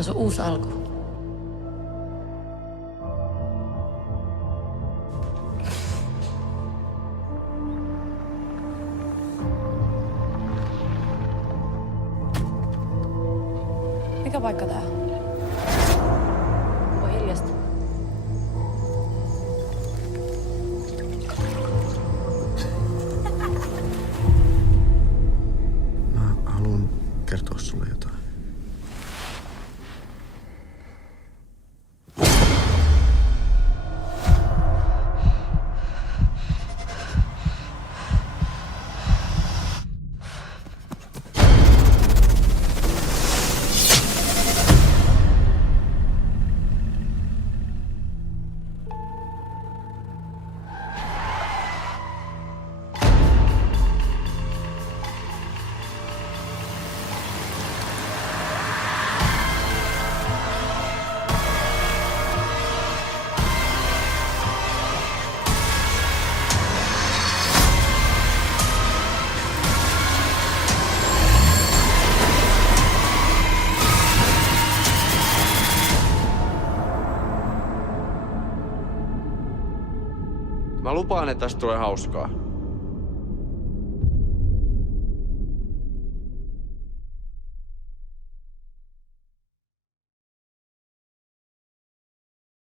Tässä on uusi alku. Mikä paikka tää on? On hiljasta. Mä haluan kertoa sulle jotain. Mä lupaan, että tästä tulee hauskaa.